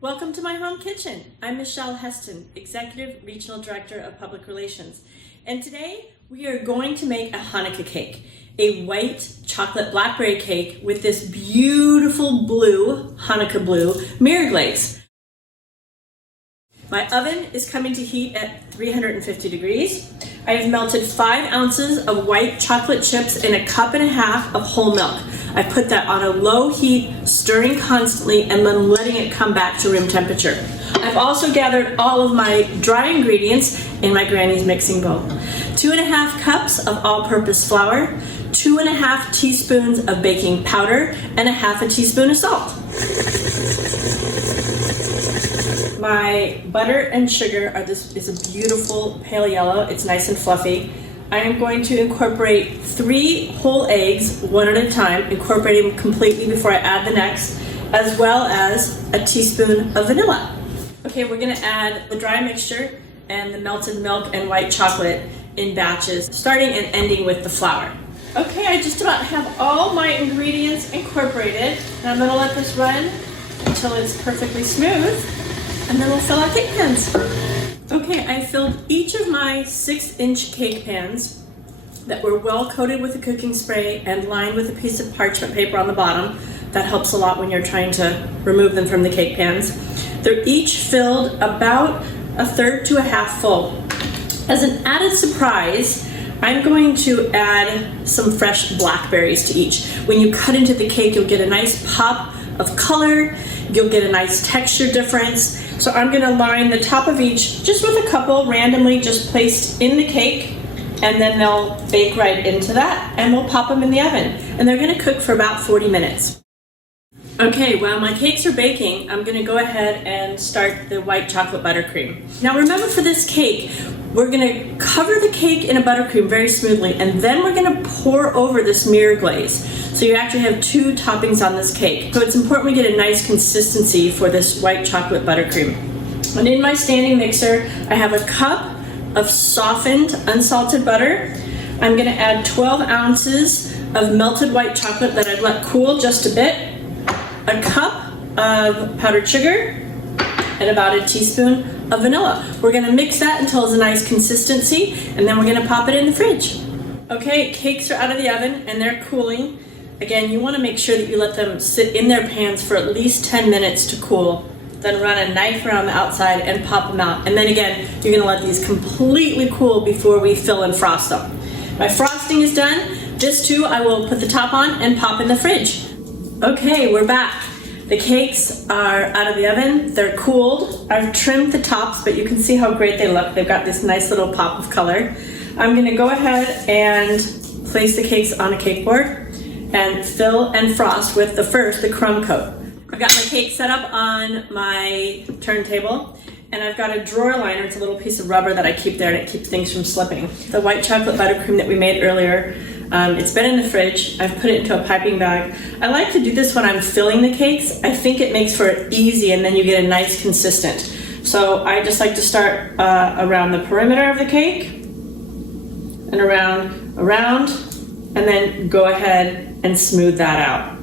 Welcome to my home kitchen. I'm Michelle Heston, Executive Regional Director of Public Relations. And today we are going to make a Hanukkah cake, a white chocolate blackberry cake with this beautiful blue, Hanukkah blue, mirror glaze. My oven is coming to heat at 350 degrees. I have melted 5 ounces of white chocolate chips in a cup and a half of whole milk. I put that on a low heat, stirring constantly, and then letting it come back to room temperature. I've also gathered all of my dry ingredients in my granny's mixing bowl. 2½ cups of all-purpose flour, 2½ teaspoons of baking powder, and ½ teaspoon of salt. My butter and sugar is a beautiful pale yellow. It's nice and fluffy. I am going to incorporate 3 whole eggs, one at a time, incorporate them completely before I add the next, as well as a teaspoon of vanilla. Okay, we're gonna add the dry mixture and the melted milk and white chocolate in batches, starting and ending with the flour. Okay, I just about have all my ingredients incorporated, and I'm gonna let this run until it's perfectly smooth, and then we'll fill our cake pans. Okay, I filled each of my 6-inch cake pans that were well coated with a cooking spray and lined with a piece of parchment paper on the bottom. That helps a lot when you're trying to remove them from the cake pans. They're each filled about 1/3 to 1/2 full. As an added surprise, I'm going to add some fresh blackberries to each. When you cut into the cake, you'll get a nice pop of color, you'll get a nice texture difference. So I'm gonna line the top of each just with a couple randomly just placed in the cake, and then they'll bake right into that, and we'll pop them in the oven. And they're gonna cook for about 40 minutes. Okay, while my cakes are baking, I'm gonna go ahead and start the white chocolate buttercream. Now remember, for this cake, we're gonna cover the cake in a buttercream very smoothly, and then we're gonna pour over this mirror glaze. So you actually have 2 toppings on this cake. So it's important we get a nice consistency for this white chocolate buttercream. And in my standing mixer, I have a cup of softened, unsalted butter. I'm gonna add 12 ounces of melted white chocolate that I've let cool just a bit, a cup of powdered sugar, and about a teaspoon of vanilla. We're gonna mix that until it's a nice consistency, and then we're gonna pop it in the fridge. Okay, cakes are out of the oven and they're cooling. Again, you wanna make sure that you let them sit in their pans for at least 10 minutes to cool. Then run a knife around the outside and pop them out. And then again, you're gonna let these completely cool before we fill and frost them. My frosting is done. This too, I will put the top on and pop in the fridge. Okay, we're back. The cakes are out of the oven, they're cooled. I've trimmed the tops, but you can see how great they look. They've got this nice little pop of color. I'm gonna go ahead and place the cakes on a cake board and fill and frost with the crumb coat. I've got my cake set up on my turntable, and I've got a drawer liner. It's a little piece of rubber that I keep there, and it keeps things from slipping. The white chocolate buttercream that we made earlier, it's been in the fridge. I've put it into a piping bag. I like to do this when I'm filling the cakes. I think it makes for it easy, and then you get a nice consistent. So I just like to start around the perimeter of the cake, and around, and then go ahead and smooth that out.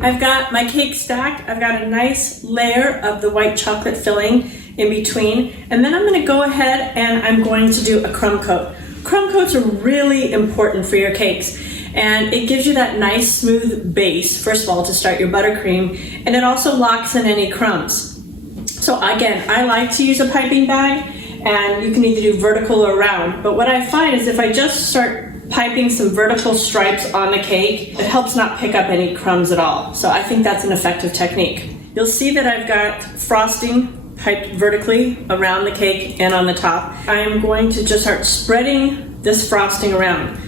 I've got my cake stacked. I've got a nice layer of the white chocolate filling in between, and then I'm gonna go ahead and I'm going to do a crumb coat. Crumb coats are really important for your cakes, and it gives you that nice smooth base, first of all, to start your buttercream, and it also locks in any crumbs. So again, I like to use a piping bag, and you can either do vertical or round, but what I find is if I just start piping some vertical stripes on the cake, it helps not pick up any crumbs at all. So I think that's an effective technique. You'll see that I've got frosting piped vertically around the cake and on the top. I am going to just start spreading this frosting around.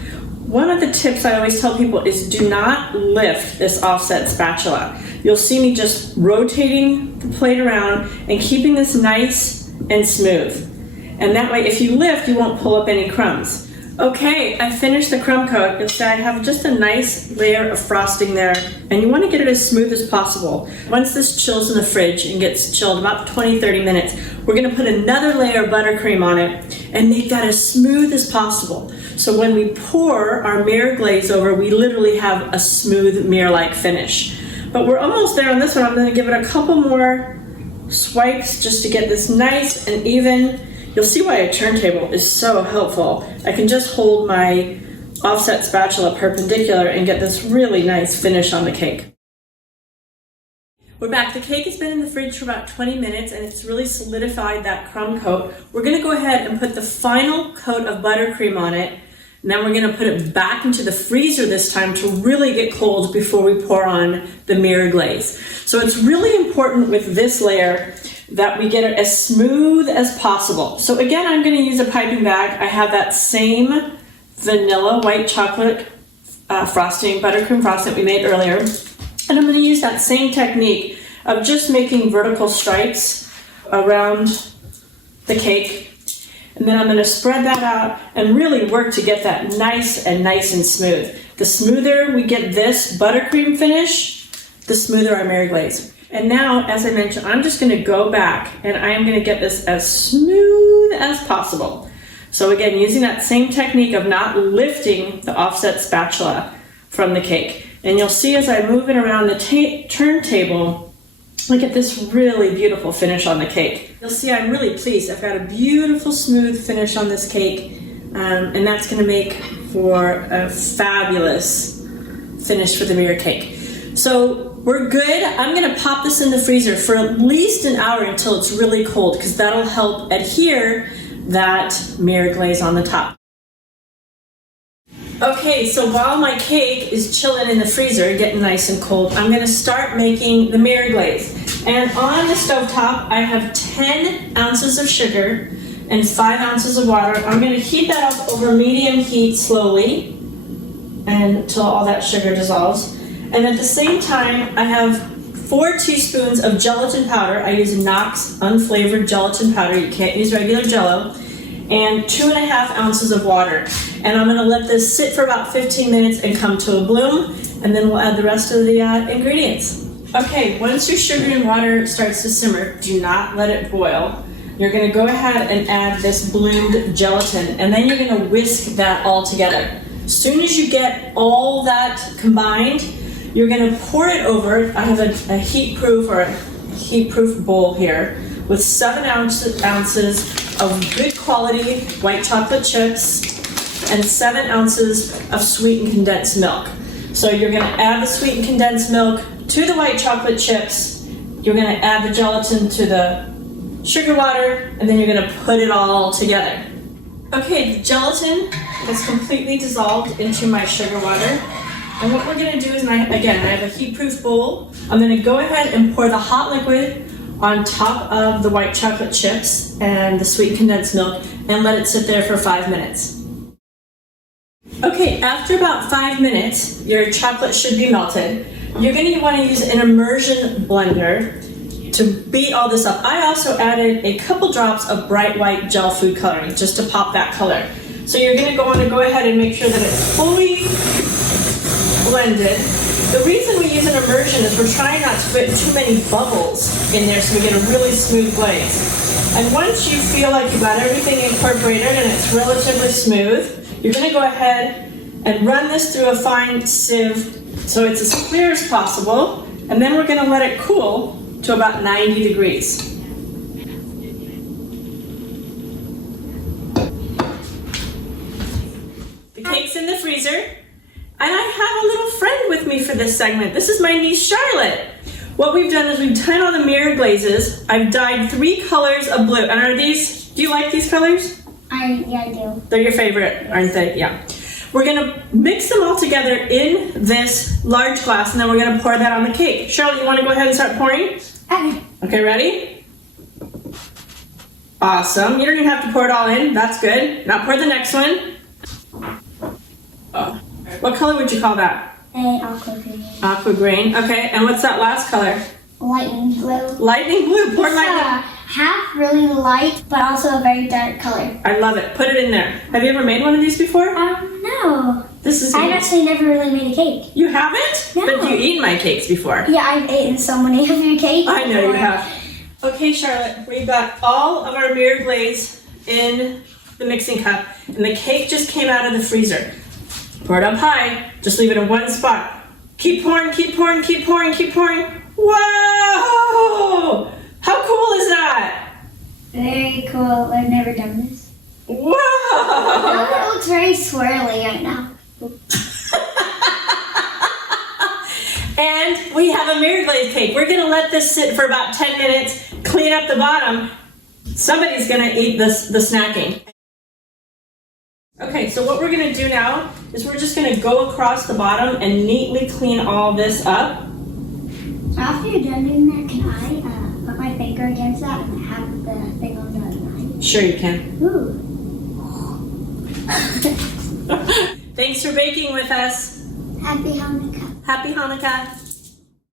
One of the tips I always tell people is do not lift this offset spatula. You'll see me just rotating the plate around and keeping this nice and smooth. And that way, if you lift, you won't pull up any crumbs. Okay, I finished the crumb coat. You'll see I have just a nice layer of frosting there, and you want to get it as smooth as possible. Once this chills in the fridge and gets chilled about 20-30 minutes, we're going to put another layer of buttercream on it and make that as smooth as possible. So when we pour our mirror glaze over, we literally have a smooth mirror-like finish. but we're almost there on this one. I'm going to give it a couple more swipes just to get this nice and even. You'll see why a turntable is so helpful. I can just hold my offset spatula perpendicular and get this really nice finish on the cake. We're back. The cake has been in the fridge for about 20 minutes and it's really solidified that crumb coat. We're going to go ahead and put the final coat of buttercream on it, and then we're going to put it back into the freezer this time to really get cold before we pour on the mirror glaze. So it's really important with this layer that we get it as smooth as possible. So again, I'm going to use a piping bag. I have that same vanilla white chocolate frosting, buttercream frosting that we made earlier. And I'm going to use that same technique of just making vertical stripes around the cake. And then I'm going to spread that out and really work to get that nice and smooth. The smoother we get this buttercream finish, the smoother our mirror glaze. And now, as I mentioned, I'm just going to go back and I am going to get this as smooth as possible. So again, using that same technique of not lifting the offset spatula from the cake. And you'll see as I move it around the turntable, I get this really beautiful finish on the cake. You'll see I'm really pleased. I've got a beautiful smooth finish on this cake, and that's going to make for a fabulous finish for the mirror cake. So we're good. I'm going to pop this in the freezer for at least an hour until it's really cold, because that'll help adhere that mirror glaze on the top. Okay, so while my cake is chilling in the freezer, getting nice and cold, I'm going to start making the mirror glaze. And on the stovetop, I have 10 ounces of sugar and 5 ounces of water. I'm going to heat that up over medium heat slowly until all that sugar dissolves. And at the same time, I have 4 teaspoons of gelatin powder. I use Knox unflavored gelatin powder. You can't use regular Jell-O. And 2.5 ounces of water. And I'm going to let this sit for about 15 minutes and come to a bloom, and then we'll add the rest of the ingredients. Okay, once your sugar and water starts to simmer, do not let it boil. You're going to go ahead and add this bloomed gelatin, and then you're going to whisk that all together. As soon as you get all that combined, you're going to pour it over. I have a heat-proof bowl here with 7 ounces of good quality white chocolate chips and 7 ounces of sweetened condensed milk. So you're going to add the sweetened condensed milk to the white chocolate chips, you're going to add the gelatin to the sugar water, and then you're going to put it all together. Okay, the gelatin has completely dissolved into my sugar water. And what we're going to do is, I have a heat-proof bowl. I'm going to go ahead and pour the hot liquid on top of the white chocolate chips and the sweet condensed milk and let it sit there for 5 minutes. Okay, after about 5 minutes, your chocolate should be melted. You're going to want to use an immersion blender to beat all this up. I also added a couple drops of bright white gel food coloring just to pop that color. So you're going to want to go ahead and make sure that it's fully blended. The reason we use an immersion is we're trying not to put too many bubbles in there so we get a really smooth glaze. And once you feel like you've got everything incorporated and it's relatively smooth, you're going to go ahead and run this through a fine sieve so it's as clear as possible, and then we're going to let it cool to about 90 degrees. The cake's in the freezer, and I have a little friend with me for this segment. This is my niece Charlotte. What we've done is we've done all the mirror glazes. I've dyed 3 colors of blue. And are these, do you like these colors? Yeah, I do. They're your favorite, aren't they? Yeah. We're gonna mix them all together in this large glass, and then we're gonna pour that on the cake. Charlotte, you wanna go ahead and start pouring? Okay. Okay, ready? Awesome. You don't even have to pour it all in. That's good. Now pour the next one. Oh. What color would you call that? Aqua green. Aqua green. Okay, and what's that last color? Lightning blue. Lightning blue. Pour lightning. Half really light, but also a very dark color. I love it. Put it in there. Have you ever made one of these before? No. This is. I've actually never really made a cake. You haven't? No. But you've eaten my cakes before. Yeah, I've eaten so many of your cakes. I know you have. Okay, Charlotte, we've got all of our mirror glaze in the mixing cup, and the cake just came out of the freezer. Pour it up high. Just leave it in one spot. Keep pouring, keep pouring, keep pouring, keep pouring. Whoa! How cool is that? Very cool. I've never done this. Whoa! Oh, it looks very swirly right now. And we have a mirror glaze cake. We're gonna let this sit for about 10 minutes, clean up the bottom. Somebody's gonna eat the snacking. Okay, so what we're gonna do now is we're just gonna go across the bottom and neatly clean all this up. After you're done doing that, can I put my finger against that and have the thing on the knife? Sure you can. Ooh. Thanks for baking with us. Happy Hanukkah. Happy Hanukkah.